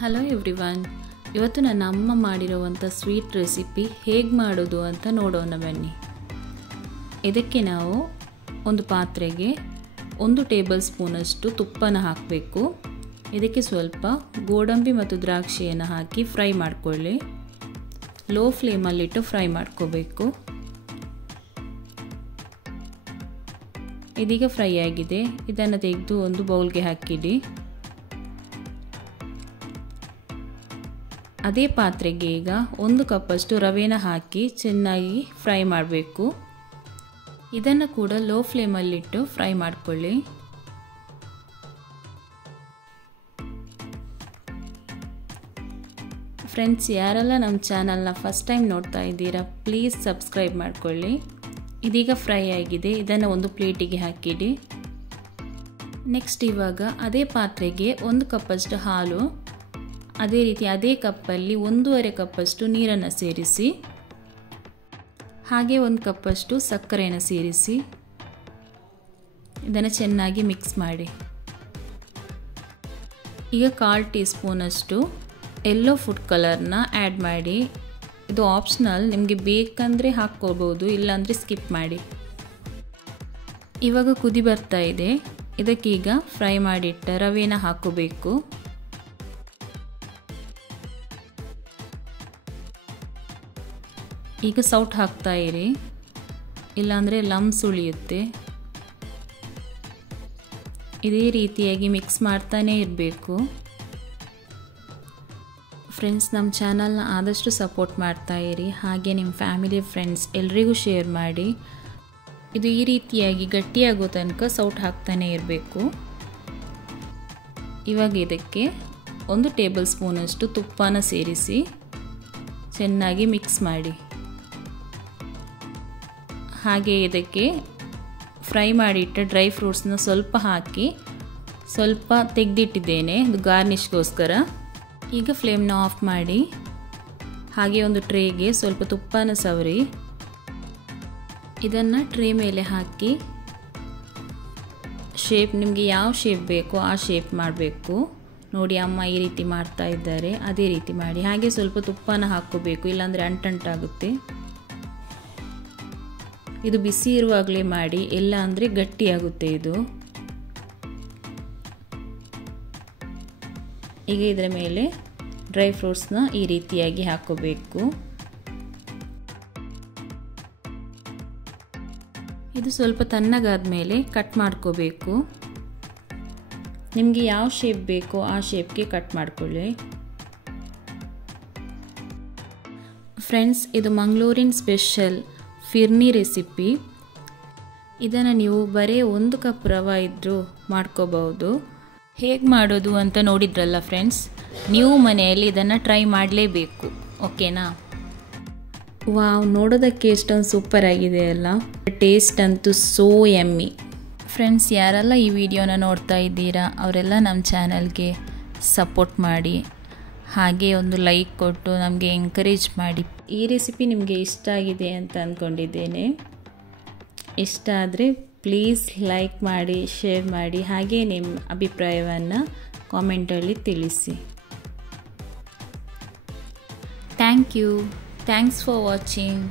Hello everyone, ಇವತ್ತು ನನ್ನ ಅಮ್ಮ ಮಾಡಿರುವಂಥ ಸ್ವೀಟ್ ರೆಸಿಪಿ ಹೇಗೆ ಮಾಡೋದು ಅಂತ ನೋಡೋಣ ಬನ್ನಿ. ಇದಕ್ಕೆ ನಾವು ಒಂದು ಪಾತ್ರೆಗೆ 1 ಟೇಬಲ್ ಸ್ಪೂನಷ್ಟು ತುಪ್ಪನ ಹಾಕಬೇಕು. ಇದಕ್ಕೆ ಸ್ವಲ್ಪ ಗೋಡಂಬಿ ಮತ್ತು ದ್ರಾಕ್ಷಿಯನ್ನು ಹಾಕಿ ಫ್ರೈ ಮಾಡಿಕೊಳ್ಳಿ. ಲೋ ಫ್ಲೇಮಲ್ಲಿಟ್ಟು ಫ್ರೈ ಮಾಡ್ಕೋಬೇಕು. ಇದೀಗ ಫ್ರೈ ಆಗಿದೆ. ಇದನ್ನು ತೆಗೆದು ಒಂದು ಬೌಲ್ಗೆ ಹಾಕಿಡಿ. ಅದೇ ಪಾತ್ರೆಗೆ ಈಗ 1 ಕಪ್ಪಷ್ಟು ರವೆನ ಹಾಕಿ ಚೆನ್ನಾಗಿ ಫ್ರೈ ಮಾಡಬೇಕು. ಇದನ್ನು ಕೂಡ ಲೋ ಫ್ಲೇಮಲ್ಲಿಟ್ಟು ಫ್ರೈ ಮಾಡಿಕೊಳ್ಳಿ. ಫ್ರೆಂಡ್ಸ್, ಯಾರೆಲ್ಲ ನಮ್ಮ ಚಾನಲ್ನ ಫಸ್ಟ್ ಟೈಮ್ ನೋಡ್ತಾ ಇದ್ದೀರಾ, ಪ್ಲೀಸ್ ಸಬ್ಸ್ಕ್ರೈಬ್ ಮಾಡಿಕೊಳ್ಳಿ. ಇದೀಗ ಫ್ರೈ ಆಗಿದೆ. ಇದನ್ನು ಒಂದು ಪ್ಲೇಟಿಗೆ ಹಾಕಿಡಿ. ನೆಕ್ಸ್ಟ್ ಇವಾಗ ಅದೇ ಪಾತ್ರೆಗೆ 1 ಕಪ್ಪಷ್ಟು ಹಾಲು, ಅದೇ ರೀತಿ ಅದೇ ಕಪ್ಪಲ್ಲಿ 1.5 ಕಪ್ಪಷ್ಟು ನೀರನ್ನು ಸೇರಿಸಿ, ಹಾಗೆ 1 ಕಪ್ಪಷ್ಟು ಸಕ್ಕರೆಯನ್ನು ಸೇರಿಸಿ ಇದನ್ನು ಚೆನ್ನಾಗಿ ಮಿಕ್ಸ್ ಮಾಡಿ. ಈಗ 1/4 ಟೀ ಸ್ಪೂನಷ್ಟು ಯೆಲ್ಲೋ ಫುಡ್ ಕಲರ್ನ ಆ್ಯಡ್ ಮಾಡಿ. ಇದು ಆಪ್ಷನಲ್, ನಿಮಗೆ ಬೇಕಂದರೆ ಹಾಕ್ಕೋಬೋದು, ಇಲ್ಲಾಂದರೆ ಸ್ಕಿಪ್ ಮಾಡಿ. ಇವಾಗ ಕುದಿ ಬರ್ತಾ ಇದೆ. ಇದಕ್ಕೀಗ ಫ್ರೈ ಮಾಡಿಟ್ಟ ರವೆನ ಹಾಕೋಬೇಕು. ಈಗ ಸೌಟ್ ಹಾಕ್ತಾ ಇರಿ, ಇಲ್ಲಾಂದರೆ ಲಮ್ಸ್ ಉಳಿಯುತ್ತೆ. ಇದೇ ರೀತಿಯಾಗಿ ಮಿಕ್ಸ್ ಮಾಡ್ತಾನೇ ಇರಬೇಕು. ಫ್ರೆಂಡ್ಸ್, ನಮ್ಮ ಚಾನಲ್ನ ಆದಷ್ಟು ಸಪೋರ್ಟ್ ಮಾಡ್ತಾ ಇರಿ. ಹಾಗೆ ನಿಮ್ಮ ಫ್ಯಾಮಿಲಿ ಫ್ರೆಂಡ್ಸ್ ಎಲ್ರಿಗೂ ಶೇರ್ ಮಾಡಿ. ಇದು ಈ ರೀತಿಯಾಗಿ ಗಟ್ಟಿಯಾಗೋ ತನಕ ಸೌಟ್ ಹಾಕ್ತಾನೇ ಇರಬೇಕು. ಇವಾಗ ಇದಕ್ಕೆ 1 ಟೇಬಲ್ ಸ್ಪೂನಷ್ಟು ತುಪ್ಪನ ಸೇರಿಸಿ ಚೆನ್ನಾಗಿ ಮಿಕ್ಸ್ ಮಾಡಿ. ಹಾಗೆ ಇದಕ್ಕೆ ಫ್ರೈ ಮಾಡಿಟ್ಟ ಡ್ರೈ ಫ್ರೂಟ್ಸ್ನ ಸ್ವಲ್ಪ ಹಾಕಿ ಸ್ವಲ್ಪ ತೆಗೆದಿಟ್ಟಿದ್ದೇನೆ, ಇದು ಗಾರ್ನಿಷ್ಗೋಸ್ಕರ. ಈಗ ಫ್ಲೇಮ್ನ ಆಫ್ ಮಾಡಿ ಹಾಗೆ ಒಂದು ಟ್ರೇಗೆ ಸ್ವಲ್ಪ ತುಪ್ಪನ ಸವರಿ ಇದನ್ನು ಟ್ರೇ ಮೇಲೆ ಹಾಕಿ ಶೇಪ್, ನಿಮಗೆ ಯಾವ ಶೇಪ್ ಬೇಕೋ ಆ ಶೇಪ್ ಮಾಡಬೇಕು. ನೋಡಿ, ಅಮ್ಮ ಈ ರೀತಿ ಮಾಡ್ತಾ ಇದ್ದಾರೆ, ಅದೇ ರೀತಿ ಮಾಡಿ. ಹಾಗೆ ಸ್ವಲ್ಪ ತುಪ್ಪನ ಹಾಕ್ಕೋಬೇಕು, ಇಲ್ಲಾಂದರೆ ಅಂಟಂಟಾಗುತ್ತೆ. ಇದು ಬಿಸಿ ಇರುವಾಗಲೇ ಮಾಡಿ, ಇಲ್ಲ ಅಂದರೆ ಗಟ್ಟಿಯಾಗುತ್ತೆ ಇದು. ಈಗ ಇದರ ಮೇಲೆ ಡ್ರೈ ಫ್ರೂಟ್ಸ್ನ ಈ ರೀತಿಯಾಗಿ ಹಾಕೋಬೇಕು. ಇದು ಸ್ವಲ್ಪ ತಣ್ಣಗಾದ ಮೇಲೆ ಕಟ್ ಮಾಡ್ಕೋಬೇಕು. ನಿಮಗೆ ಯಾವ ಶೇಪ್ ಬೇಕೋ ಆ ಶೇಪ್ಗೆ ಕಟ್ ಮಾಡ್ಕೊಳ್ಳಿ. ಫ್ರೆಂಡ್ಸ್, ಇದು ಮಂಗಳೂರಿನ ಸ್ಪೆಷಲ್ ಫಿರ್ನಿ ರೆಸಿಪಿ. ಇದನ್ನು ನೀವು ಬರೀ 1 ಕಪ್ ರವೆ ಇದ್ದರೂ ಮಾಡ್ಕೋಬಹುದು. ಹೇಗೆ ಮಾಡೋದು ಅಂತ ನೋಡಿದ್ರಲ್ಲ ಫ್ರೆಂಡ್ಸ್, ನೀವು ಮನೆಯಲ್ಲಿ ಇದನ್ನು ಟ್ರೈ ಮಾಡಲೇಬೇಕು. ಓಕೆನಾ? ವಾವ್, ನೋಡೋದಕ್ಕೆ ಎಷ್ಟೊಂದು ಸೂಪರ್ ಆಗಿದೆ ಅಲ್ಲ. ಟೇಸ್ಟ್ ಅಂತೂ ಸೋ ಯಮ್ಮಿ. ಫ್ರೆಂಡ್ಸ್, ಯಾರೆಲ್ಲ ಈ ವಿಡಿಯೋನ ನೋಡ್ತಾ ಇದ್ದೀರಾ ಅವರೆಲ್ಲ ನಮ್ಮ ಚಾನಲ್ಗೆ ಸಪೋರ್ಟ್ ಮಾಡಿ, ಹಾಗೆ ಒಂದು ಲೈಕ್ ಕೊಟ್ಟು ನಮಗೆ ಎಂಕರೇಜ್ ಮಾಡಿ. ಈ ರೆಸಿಪಿ ನಿಮಗೆ ಇಷ್ಟ ಆಗಿದೆ ಅಂತ ಅಂದ್ಕೊಂಡಿದ್ದೇನೆ. ಇಷ್ಟ ಆದರೆ ಪ್ಲೀಸ್ ಲೈಕ್ ಮಾಡಿ, ಶೇರ್ ಮಾಡಿ, ಹಾಗೆ ನಿಮ್ಮ ಅಭಿಪ್ರಾಯವನ್ನು ಕಾಮೆಂಟಲ್ಲಿ ತಿಳಿಸಿ. Thank you. Thanks for watching.